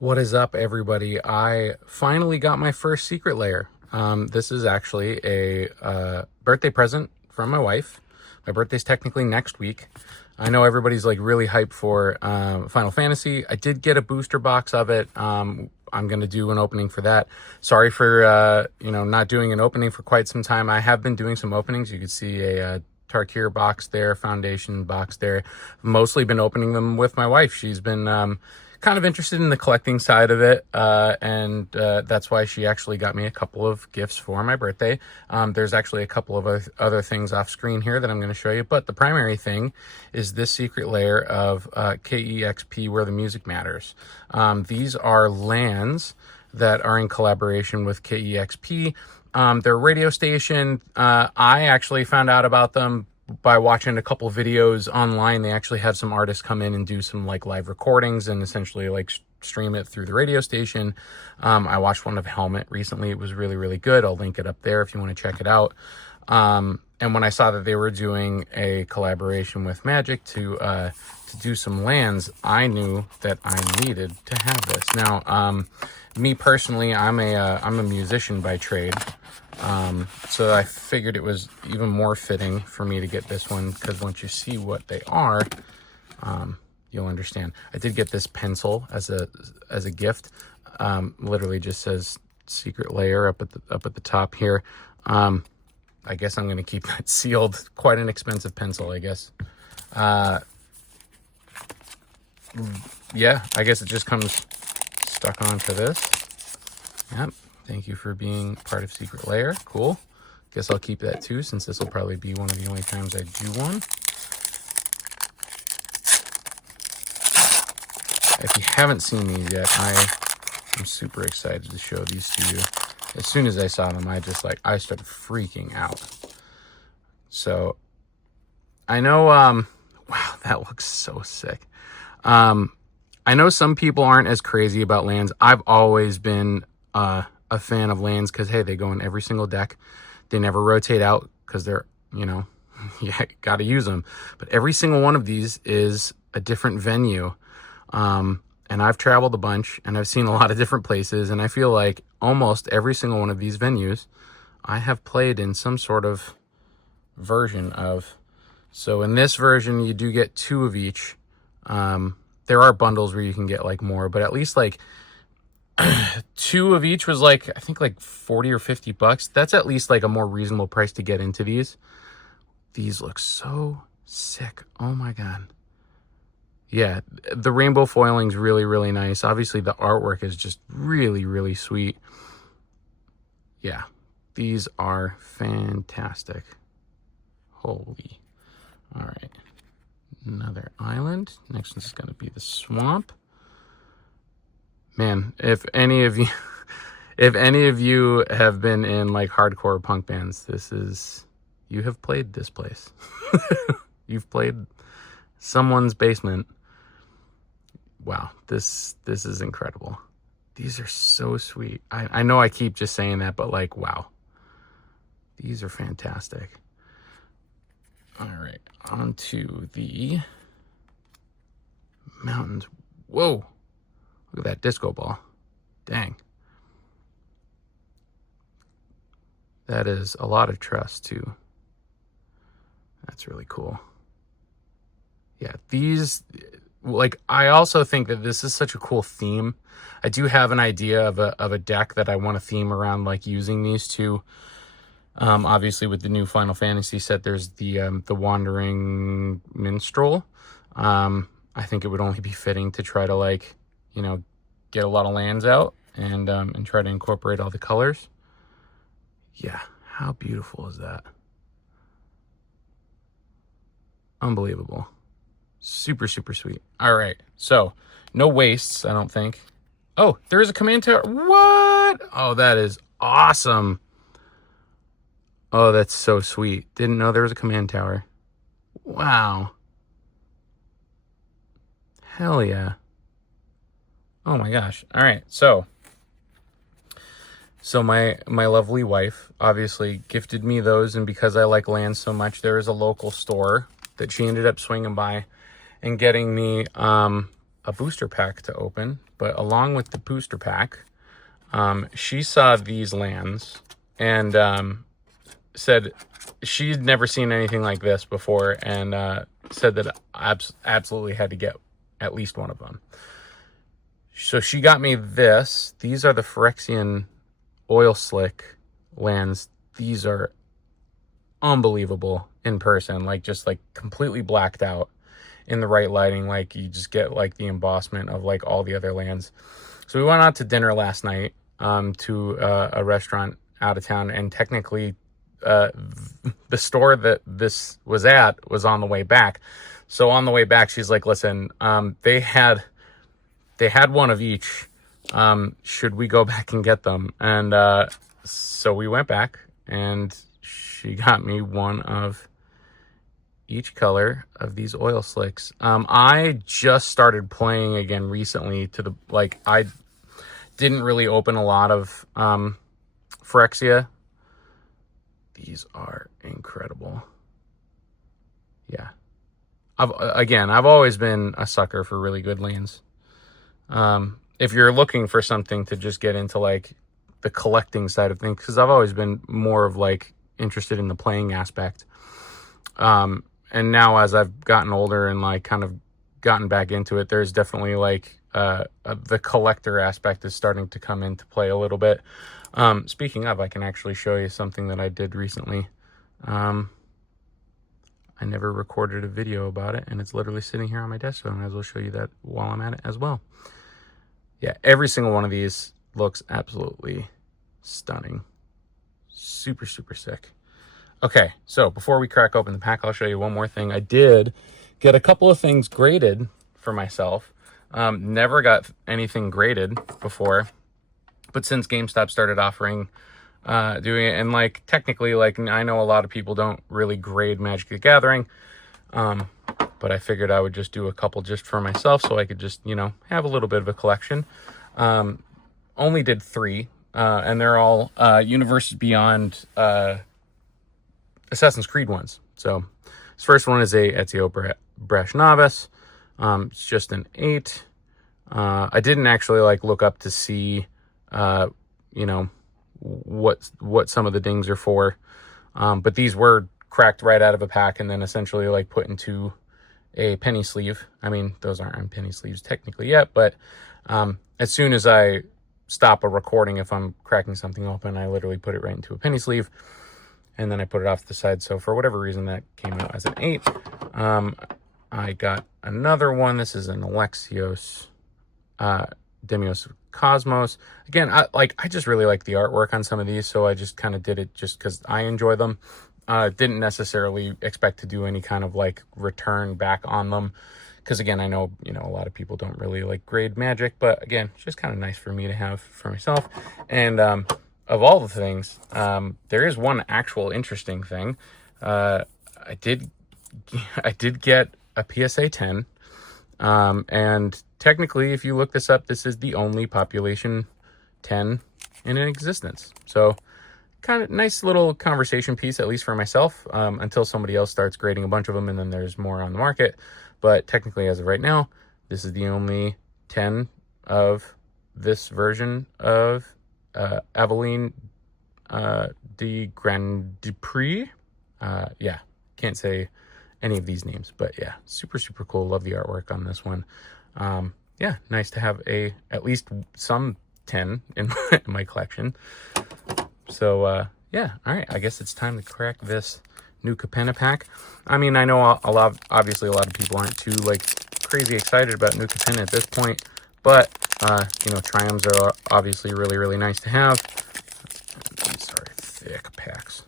What is up, everybody? I finally got my first Secret Lair. This is actually a birthday present from my wife. My birthday's technically next week. I know everybody's like really hyped for Final Fantasy. I did get a booster box of it. I'm going to do an opening for that. Sorry for, not doing an opening for quite some time. I have been doing some openings. You can see a Tarkir box there, Foundation box there. Mostly been opening them with my wife. She's been kind of interested in the collecting side of it, and that's why she actually got me a couple of gifts for my birthday. There's actually a couple of other things off screen here that I'm going to show you, but the primary thing is this Secret Lair of KEXP, Where the Music Matters. These are lands that are in collaboration with KEXP. They're a radio station. I actually found out about them by watching a couple videos online. They actually have some artists come in and do some like live recordings and essentially like stream it through the radio station. I watched one of Helmet recently. It was really, really good. I'll link it up there if you want to check it out. And when I saw that they were doing a collaboration with Magic to do some lands, I knew that I needed to have this. Now, me personally, I'm a musician by trade. So I figured it was even more fitting for me to get this one, because once you see what they are, you'll understand. I did get this pencil as a gift. Literally just says Secret Lair up at the top here. I guess I'm going to keep that sealed. Quite an expensive pencil, I guess. Yeah, I guess it just comes stuck onto this. Yep. Thank you for being part of Secret Lair. Cool. Guess I'll keep that too, since this will probably be one of the only times I do one. If you haven't seen these yet, I'm super excited to show these to you. As soon as I saw them, I started freaking out. So I know, wow, that looks so sick. I know some people aren't as crazy about lands. I've always been a fan of lands because, hey, they go in every single deck. They never rotate out because they're, you got to use them. But every single one of these is a different venue. And I've traveled a bunch and I've seen a lot of different places. And I feel like almost every single one of these venues I have played in some sort of version of. So in this version, you do get 2 of each. There are bundles where you can get like more, but at least like 2 of each was like, I think like 40 or 50 bucks. That's at least like a more reasonable price to get into these. These look so sick. Oh my God. Yeah, the rainbow foiling's really, really nice. Obviously the artwork is just really, really sweet. Yeah, these are fantastic. Holy. All right. Another island. Next one's going to be the swamp. Man, if any of you have been in like hardcore punk bands, you have played this place. You've played someone's basement. Wow, this is incredible. These are so sweet. I know I keep just saying that, but like, wow. These are fantastic. All right, on to the mountains. Whoa. Look at that disco ball. Dang. That is a lot of trust too. That's really cool. Yeah, these, like, I also think that this is such a cool theme. I do have an idea of a deck that I want to theme around, like using these two. Obviously with the new Final Fantasy set, there's the Wandering Minstrel. I think it would only be fitting to try to like, get a lot of lands out and try to incorporate all the colors. Yeah, how beautiful is that? Unbelievable. Super, super sweet. All right, so no wastes, I don't think. Oh, there is a command tower. What? Oh, that is awesome. Oh, that's so sweet. Didn't know there was a command tower. Wow. Hell yeah. Oh my gosh. All right. So my lovely wife obviously gifted me those, and because I like lands so much, there is a local store that she ended up swinging by and getting me a booster pack to open, but along with the booster pack, she saw these lands and said she'd never seen anything like this before, and said that I absolutely had to get at least one of them. So she got me this. These are the Phyrexian oil slick lands. These are unbelievable in person, like just like completely blacked out in the right lighting. Like you just get like the embossment of like all the other lands. So we went out to dinner last night to a restaurant out of town, and technically the store that this was at was on the way back. So on the way back, she's like, listen, they had one of each. Should we go back and get them? And so we went back, and she got me one of each color of these oil slicks. I just started playing again recently I didn't really open a lot of Phyrexia. These are incredible. Yeah. I've always been a sucker for really good lands. If you're looking for something to just get into like the collecting side of things, because I've always been more of like interested in the playing aspect. And now as I've gotten older and like kind of gotten back into it, there's definitely like the collector aspect is starting to come into play a little bit. Speaking of, I can actually show you something that I did recently. I never recorded a video about it, and it's literally sitting here on my desk, so I might as well show you that while I'm at it as well. Yeah, every single one of these looks absolutely stunning. Super, super sick. Okay, so before we crack open the pack, I'll show you one more thing. I did get a couple of things graded for myself. Never got anything graded before, but since GameStop started offering doing it, and like technically, like I know a lot of people don't really grade Magic the Gathering, but I figured I would just do a couple just for myself so I could just, you know, have a little bit of a collection. Only did 3, and they're all Universes Beyond Assassin's Creed ones. So this first one is a Ezio Bresh Novice. It's just an 8. I didn't actually like look up to see, you know, what some of the dings are for. But these were cracked right out of a pack and then essentially like put into a penny sleeve. I mean, those aren't on penny sleeves technically yet, but as soon as I stop a recording, if I'm cracking something open, I literally put it right into a penny sleeve, and then I put it off to the side. So for whatever reason, that came out as an 8. I got another one. This is an Alexios Demios Cosmos. Again, I just really like the artwork on some of these, so I just kind of did it just because I enjoy them. Didn't necessarily expect to do any kind of like return back on them, because again, I know, you know, a lot of people don't really like grade Magic, but again, it's just kind of nice for me to have for myself. And of all the things, there is one actual interesting thing. I did get a PSA 10, and technically, if you look this up, this is the only population 10 in existence. So kind of nice little conversation piece, at least for myself, until somebody else starts grading a bunch of them, and then there's more on the market. But technically, as of right now, this is the only 10 of this version of Aveline de Grandpré. Yeah, can't say any of these names, but yeah, super, super cool. Love the artwork on this one. Yeah, nice to have at least some 10 in my collection. So yeah, all right, I guess it's time to crack this new Capenna pack. I mean, I know obviously a lot of people aren't too like crazy excited about new Capenna at this point, but you know, Triumphs are obviously really, really nice to have. These are thick packs.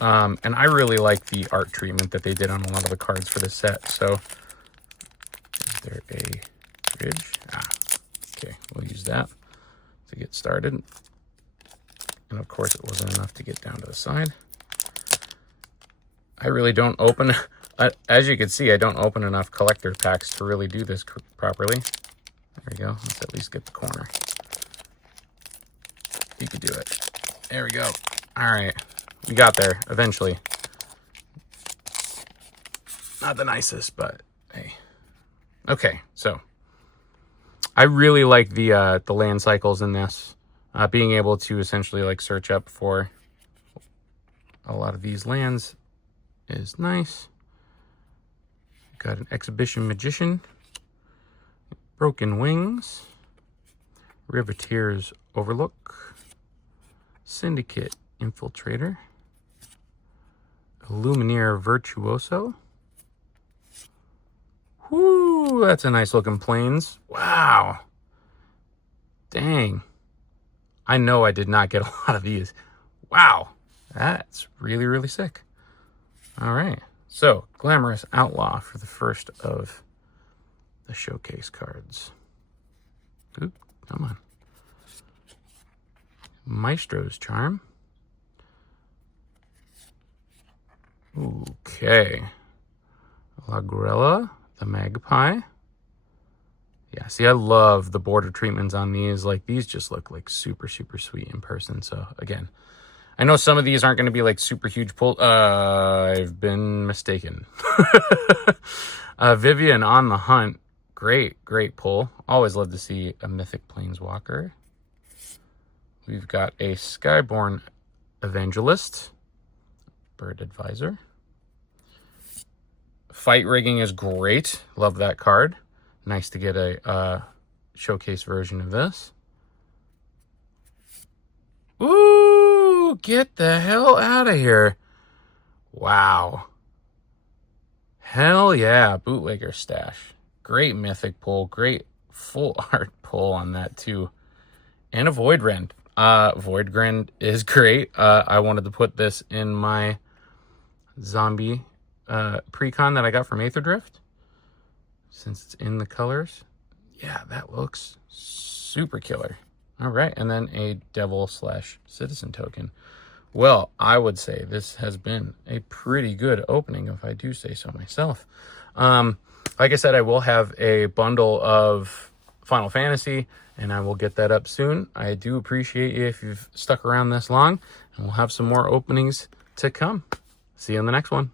And I really like the art treatment that they did on a lot of the cards for this set. So is there a bridge? Okay, we'll use that to get started. And of course, it wasn't enough to get down to the side. I really don't open, as you can see, I don't open enough collector packs to really do this properly. There we go. Let's at least get the corner. You could do it. There we go. All right. We got there eventually. Not the nicest, but hey, Okay, so I really like the land cycles in this. Being able to essentially like search up for a lot of these lands is nice. Got an Exhibition Magician, Broken Wings, Riveteer's Overlook, Syndicate Infiltrator, Lumineer Virtuoso. Whoo, that's a nice looking plains. Wow. Dang. I know I did not get a lot of these. Wow. That's really, really sick. All right. So, Glamorous Outlaw for the first of the showcase cards. Oop, come on. Maestro's Charm. Okay. La Grella, the Magpie. Yeah, see, I love the border treatments on these. Like, these just look like super, super sweet in person. So, again, I know some of these aren't going to be like super huge pull. I've been mistaken. Vivian on the Hunt. Great, great pull. Always love to see a Mythic Planeswalker. We've got a Skyborn Evangelist. Bird Advisor. Fight Rigging is great. Love that card. Nice to get a showcase version of this. Ooh, get the hell out of here. Wow. Hell yeah, Bootlegger Stash. Great mythic pull. Great full art pull on that too. And a Voidrend. Voidrend is great. I wanted to put this in my zombie precon that I got from Aether Drift. Since it's in the colors. Yeah, that looks super killer. All right, and then a Devil/Citizen token. Well, I would say this has been a pretty good opening, if I do say so myself. Like I said, I will have a bundle of Final Fantasy, and I will get that up soon. I do appreciate you if you've stuck around this long, and we'll have some more openings to come. See you in the next one.